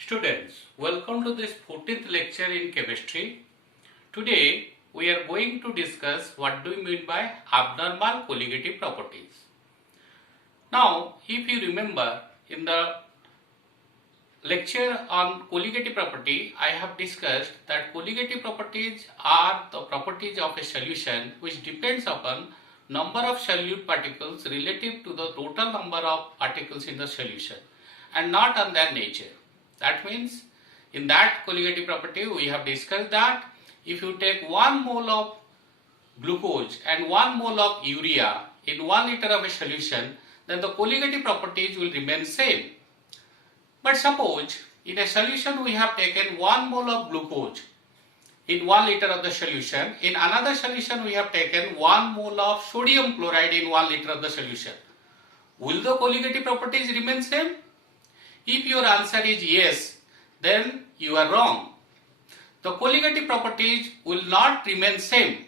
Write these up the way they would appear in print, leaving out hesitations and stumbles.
Students, welcome to this 14th lecture in chemistry. Today we are going to discuss what do we mean by abnormal colligative properties. Now, if you remember in the lecture on colligative property, I have discussed that colligative properties are the properties of a solution which depends upon number of solute particles relative to the total number of particles in the solution and not on their nature. That means in that colligative property we have discussed that if you take 1 mole of glucose and 1 mole of urea in 1 liter of a solution, then the colligative properties will remain same. But suppose in a solution we have taken 1 mole of glucose in 1 liter of the solution, in another solution we have taken 1 mole of sodium chloride in 1 liter of the solution. Will the colligative properties remain same? If your answer is yes, then you are wrong. The colligative properties will not remain same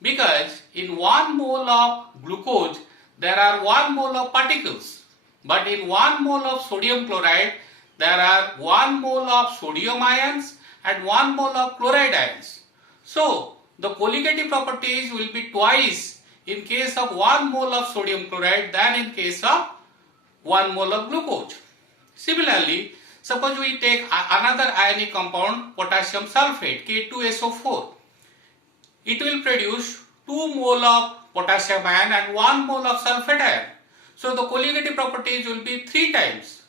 because in 1 mole of glucose there are 1 mole of particles, but in 1 mole of sodium chloride there are 1 mole of sodium ions and 1 mole of chloride ions. So the colligative properties will be twice in case of 1 mole of sodium chloride than in case of 1 mole of glucose. Similarly, suppose we take another ionic compound, potassium sulfate, K2SO4. It will produce 2 mole of potassium ion and 1 mole of sulfate ion. So the colligative properties will be 3 times.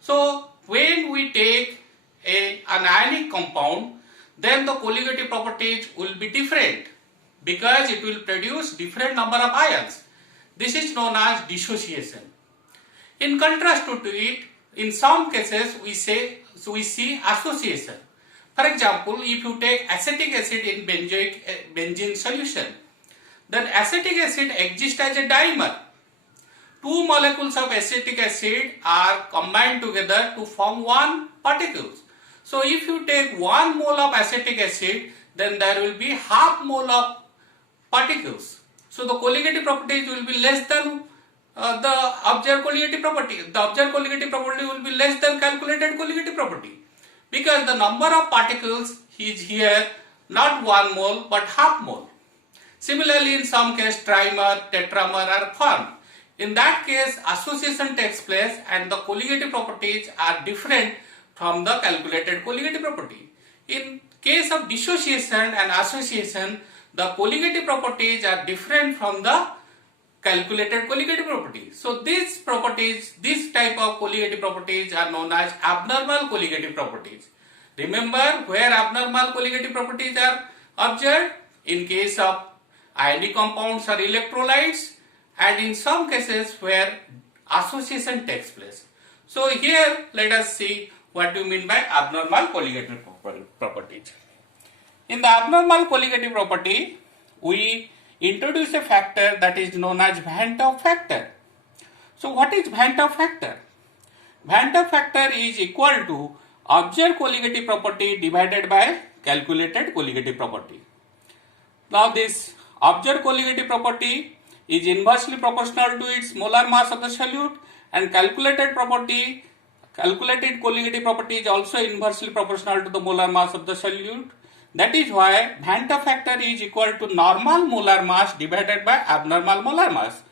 So when we take an ionic compound, then the colligative properties will be different because it will produce different number of ions. This is known as dissociation. In contrast to it, in some cases we see association. For example, if you take acetic acid in benzene solution, then acetic acid exists as a dimer. 2 molecules of acetic acid are combined together to form 1 particle. So if you take 1 mole of acetic acid, then there will be half mole of particles. So the colligative properties will be less than the observed colligative property. The observed colligative property will be less than calculated colligative property because the number of particles is here not 1 mole but half mole. Similarly, in some case trimer, tetramer are formed. In that case, association takes place and the colligative properties are different from the calculated colligative property. In case of dissociation and association, the colligative properties are different from the calculated colligative property. So these properties, this type of colligative properties are known as abnormal colligative properties. Remember where abnormal colligative properties are observed? In case of ionic compounds or electrolytes, and in some cases where association takes place. So here let us see what you mean by abnormal colligative properties. In the abnormal colligative property, we introduce a factor that is known as Van 't Hoff factor. So what is Van 't Hoff factor? Van 't Hoff factor is equal to observed colligative property divided by calculated colligative property. Now this observed colligative property is inversely proportional to its molar mass of the solute, and calculated colligative property is also inversely proportional to the molar mass of the solute. That is why Van 't Hoff factor is equal to normal molar mass divided by abnormal molar mass.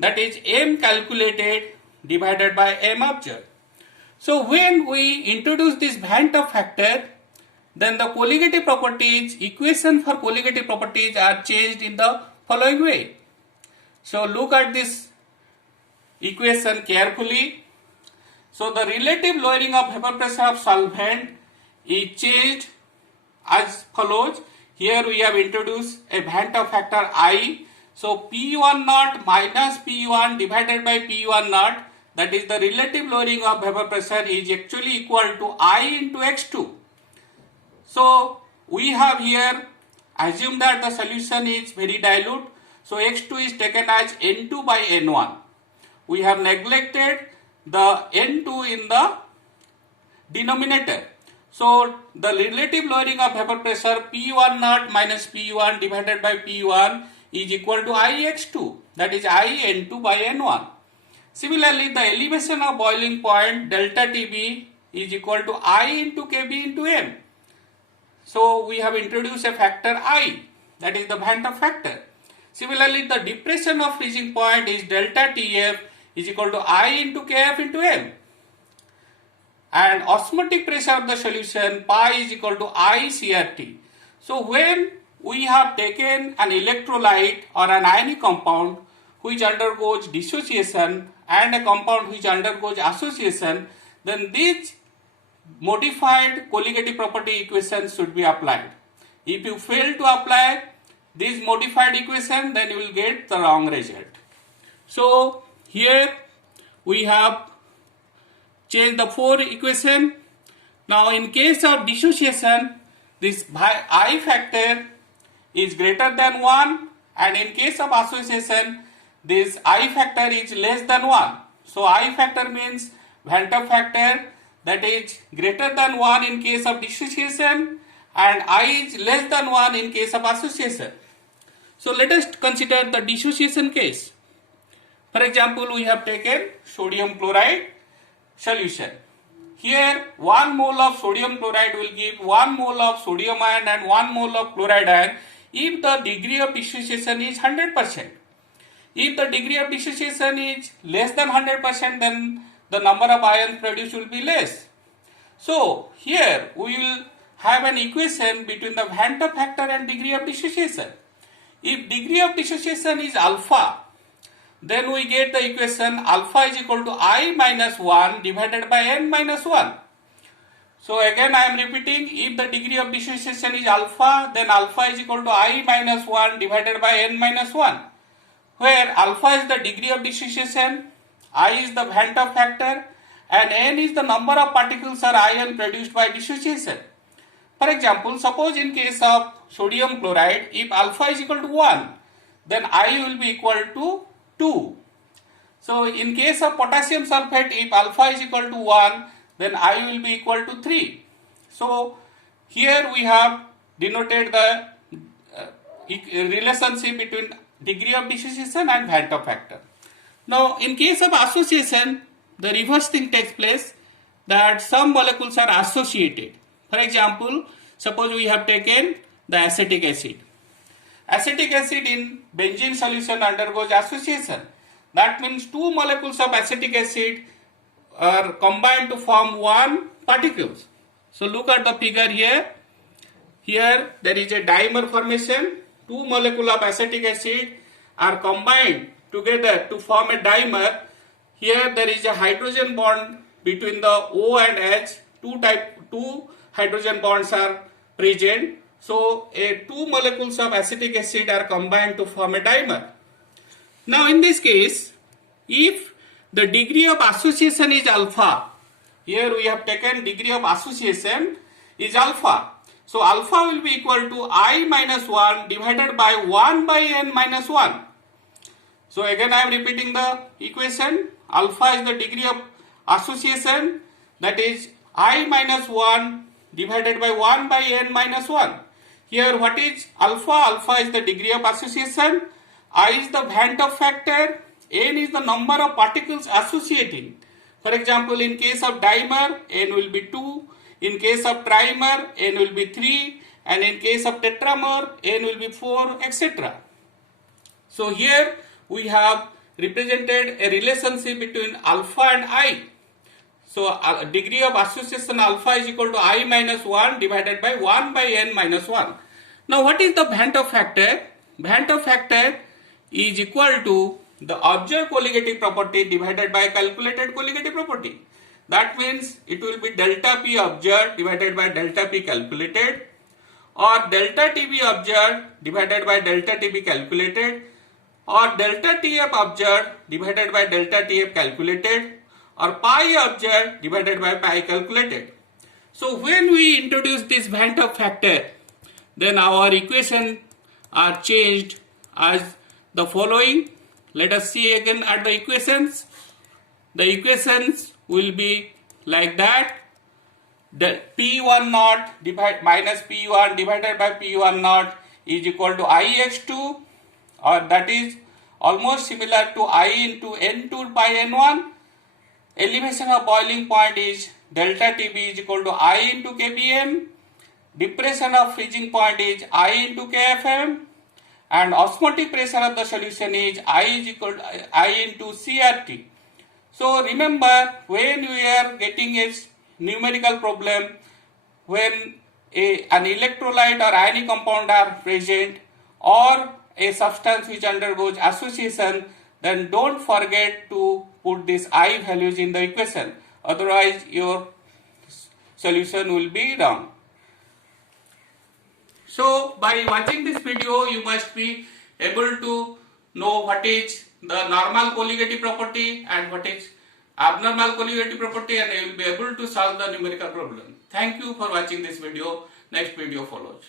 That is M calculated divided by M observed. So when we introduce this Van 't Hoff factor, then the colligative properties, equation for colligative properties are changed in the following way. So look at this equation carefully. So the relative lowering of vapor pressure of solvent is changed as follows. Here we have introduced a Van 't Hoff factor I. So P1 naught minus P1 divided by P1 naught, that is the relative lowering of vapor pressure, is actually equal to I into X2. So we have here assumed that the solution is very dilute. So X2 is taken as N2 by N1. We have neglected the N2 in the denominator. So the relative lowering of vapor pressure P1 naught minus P1 divided by P1 is equal to Ix2, that is In2 by N1. Similarly, the elevation of boiling point delta Tb is equal to I into Kb into m. So we have introduced a factor I, that is the Van 't Hoff factor. Similarly, the depression of freezing point is delta Tf is equal to I into Kf into m. And osmotic pressure of the solution pi is equal to I CRT. So when we have taken an electrolyte or an ionic compound which undergoes dissociation and a compound which undergoes association, then these modified colligative property equations should be applied. If you fail to apply this modified equation, then you will get the wrong result. So here we have changed the 4 equation. Now in case of dissociation, this I factor is greater than 1, and in case of association, this I factor is less than 1. So I factor means Van 't Hoff factor, that is greater than 1 in case of dissociation, and I is less than 1 in case of association. So let us consider the dissociation case. For example, we have taken sodium chloride solution. Here 1 mole of sodium chloride will give 1 mole of sodium ion and 1 mole of chloride ion if the degree of dissociation is 100%. If the degree of dissociation is less than 100%, then the number of ions produced will be less. So here we will have an equation between the Van 't Hoff factor and degree of dissociation. If degree of dissociation is alpha, then we get the equation alpha is equal to I minus 1 divided by n minus 1. So again I am repeating, if the degree of dissociation is alpha, then alpha is equal to I minus 1 divided by n minus 1, where alpha is the degree of dissociation, I is the Van 't Hoff factor, and n is the number of particles or ion produced by dissociation. For example, suppose in case of sodium chloride, if alpha is equal to 1, then I will be equal to 2. So in case of potassium sulfate, if alpha is equal to 1, then I will be equal to 3. So here we have denoted the relationship between degree of dissociation and Van 't Hoff factor. Now in case of association, the reverse thing takes place, that some molecules are associated. For example, suppose we have taken the acetic acid. Acetic acid in benzene solution undergoes association. That means 2 molecules of acetic acid are combined to form 1 particles. So look at the figure here. Here there is a dimer formation. 2 molecules of acetic acid are combined together to form a dimer. Here there is a hydrogen bond between the O and H. Two hydrogen bonds are present. So 2 molecules of acetic acid are combined to form a dimer. Now in this case, if the degree of association is alpha, here we have taken degree of association is alpha. So alpha will be equal to I minus 1 divided by 1 by n minus 1. So again I am repeating the equation. Alpha is the degree of association, that is I minus 1 divided by 1 by n minus 1. Here what is alpha? Alpha is the degree of association, I is the Van 't Hoff factor, n is the number of particles associating. For example, in case of dimer, n will be 2, in case of trimer, n will be 3, and in case of tetramer, n will be 4, etc. So here we have represented a relationship between alpha and I. So degree of association alpha is equal to I minus 1 divided by 1 by n minus 1. Now what is the Van 't Hoff factor? Van 't Hoff factor is equal to the observed colligative property divided by calculated colligative property. That means it will be delta P observed divided by delta P calculated, or delta TB observed divided by delta TB calculated, or delta TF observed divided by delta TF calculated, or pi observed divided by pi calculated. So when we introduce this Van 't Hoff factor, then our equation are changed as the following. Let us see again at the equations. The equations will be like that. The P1 naught minus P1 divided by P1 naught is equal to Ix2, or that is almost similar to I into N2 by N1. Elevation of boiling point is delta TB is equal to I into kPm, depression of freezing point is I into kFm, and osmotic pressure of the solution is I is equal to I into CRT. So remember, when we are getting a numerical problem, when an electrolyte or ionic compound are present or a substance which undergoes association, then don't forget to put these I values in the equation, otherwise your solution will be wrong. So by watching this video, you must be able to know what is the normal colligative property and what is abnormal colligative property, and you will be able to solve the numerical problem. Thank you for watching this video. Next video follows.